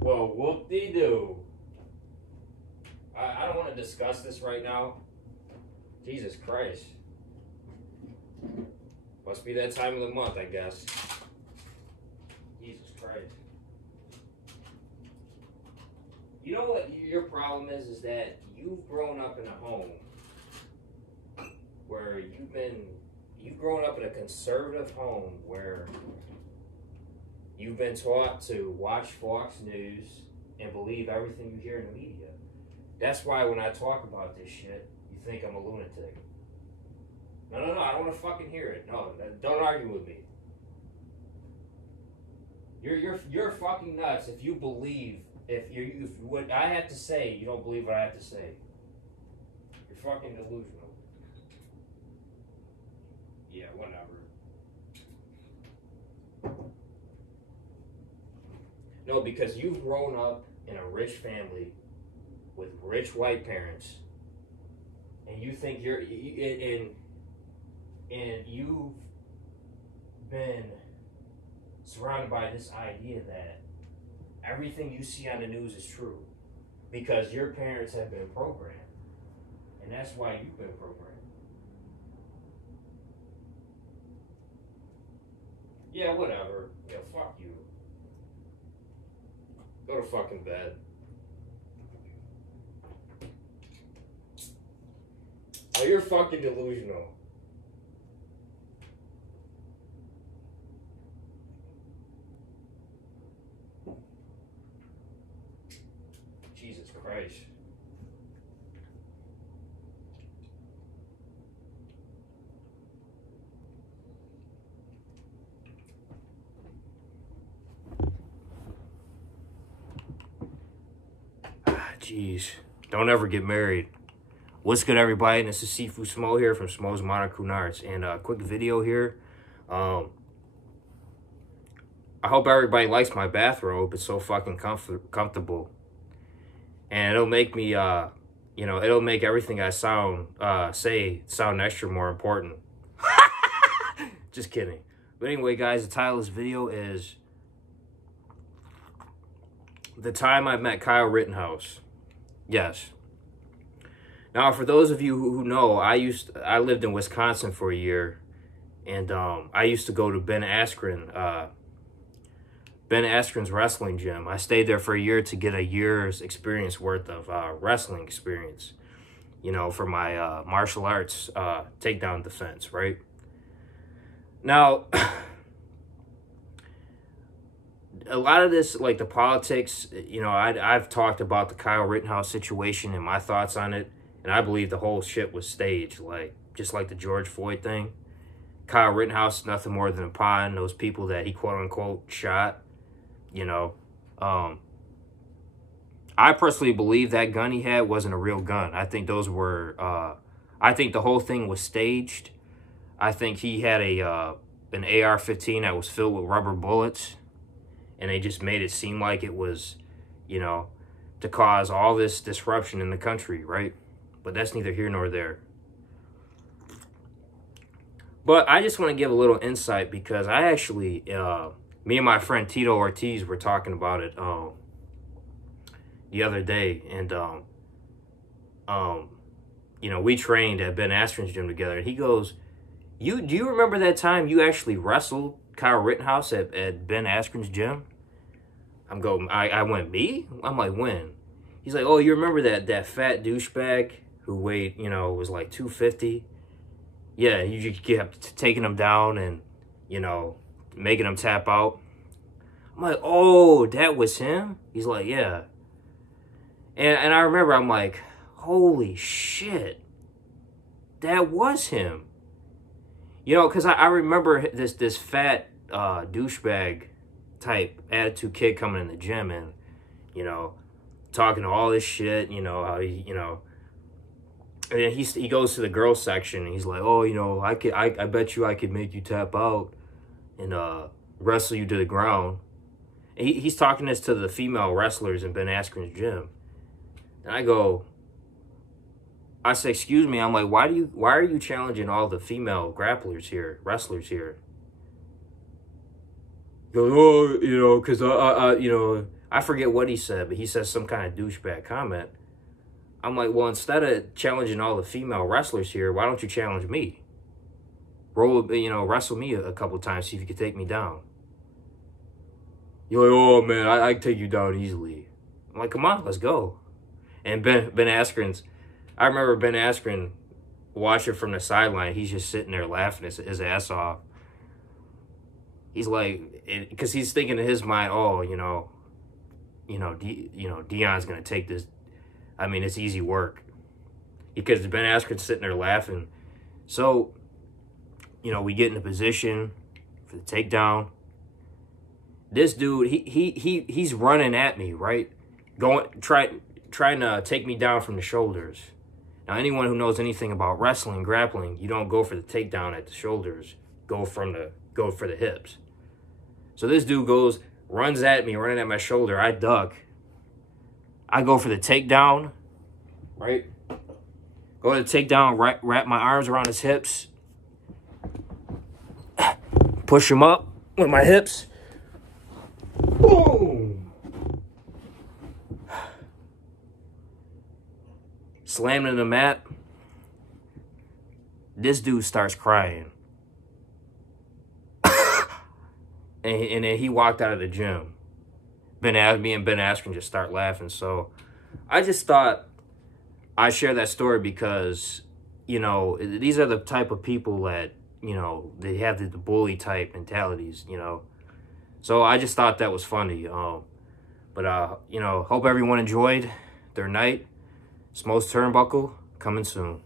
Well, whoop-de-doo. I don't want to discuss this right now. Jesus Christ. Must be that time of the month, I guess. Jesus Christ. You know what your problem is that you've grown up in a home where you've grown up in a conservative home where you've been taught to watch Fox News and believe everything you hear in the media. That's why when I talk about this shit, you think I'm a lunatic. No, I don't want to fucking hear it. No, don't argue with me. You're fucking nuts if you believe, if what I have to say, you don't believe what I have to say. You're fucking delusional. Yeah, whatever. No, because you've grown up in a rich family with rich white parents, and you think and you've been surrounded by this idea that everything you see on the news is true because your parents have been programmed, and that's why you've been programmed. Yeah, whatever. Yeah, fuck you. Go to fucking bed. Oh, you're fucking delusional. Jesus Christ. Jeez. Don't ever get married. What's good, everybody? This is Sifu Smo here from Smo's Modern Cunards. And a quick video here. I hope everybody likes my bathrobe. It's so fucking comfortable. And it'll make me, it'll make everything I sound extra more important. Just kidding. But anyway, guys, the title of this video is The Time I Met Kyle Rittenhouse. Yes. Now, for those of you who know, I lived in Wisconsin for a year, and I used to go to Ben Askren's wrestling gym. I stayed there for a year to get a year's experience worth of wrestling experience, for my martial arts takedown defense, right? Now, a lot of this, like the politics, I've talked about the Kyle Rittenhouse situation and my thoughts on it. And I believe the whole shit was staged, just like the George Floyd thing. Kyle Rittenhouse is nothing more than a pawn. Those people that he quote-unquote shot, I personally believe that gun he had wasn't a real gun. I think those were, I think the whole thing was staged. I think he had an AR-15 that was filled with rubber bullets. And they just made it seem like it was, to cause all this disruption in the country, right? But that's neither here nor there. But I just want to give a little insight because I actually, me and my friend Tito Ortiz were talking about it the other day. And, we trained at Ben Askren's gym together. And he goes, do you remember that time you actually wrestled Kyle Rittenhouse at Ben Askren's gym? I went, me? I'm like, when? He's like, oh, you remember that fat douchebag who weighed, was like 250? Yeah, you just kept taking him down and, making him tap out. I'm like, oh, that was him? He's like, yeah. And I remember, I'm like, holy shit, that was him. Because I remember this fat douchebag type attitude kid coming in the gym and, talking all this shit, how he, and then he goes to the girls section and he's like, oh, I bet you I could make you tap out and wrestle you to the ground. And he's talking this to the female wrestlers in Ben Askren's gym. And I say, excuse me, I'm like, why are you challenging all the female wrestlers here? He goes, oh, because I forget what he said, but he says some kind of douchebag comment. I'm like, well, instead of challenging all the female wrestlers here, why don't you challenge me? Wrestle me a couple times, see if you can take me down. You're like, oh, man, I can take you down easily. I'm like, come on, let's go. And Ben Askren's, I remember Ben Askren watching from the sideline. He's just sitting there laughing his ass off. He's like, because he's thinking in his mind, oh, Deion's going to take this. I mean, it's easy work. Because Ben Askren's sitting there laughing. So, we get in a position for the takedown. This dude, he's running at me, right? Trying to take me down from the shoulders. Now, anyone who knows anything about wrestling, grappling, you don't go for the takedown at the shoulders. Go for the hips. So this dude runs at me, running at my shoulder. I duck. I go for the takedown, right? Go to the takedown, wrap my arms around his hips. Push him up with my hips. Boom! Slammed into the mat. This dude starts crying. and then he walked out of the gym. Me and Ben Askren just start laughing. So I just thought I'd share that story because, these are the type of people that, they have the bully type mentalities, So I just thought that was funny. Hope everyone enjoyed their night. Smoke's Turnbuckle coming soon.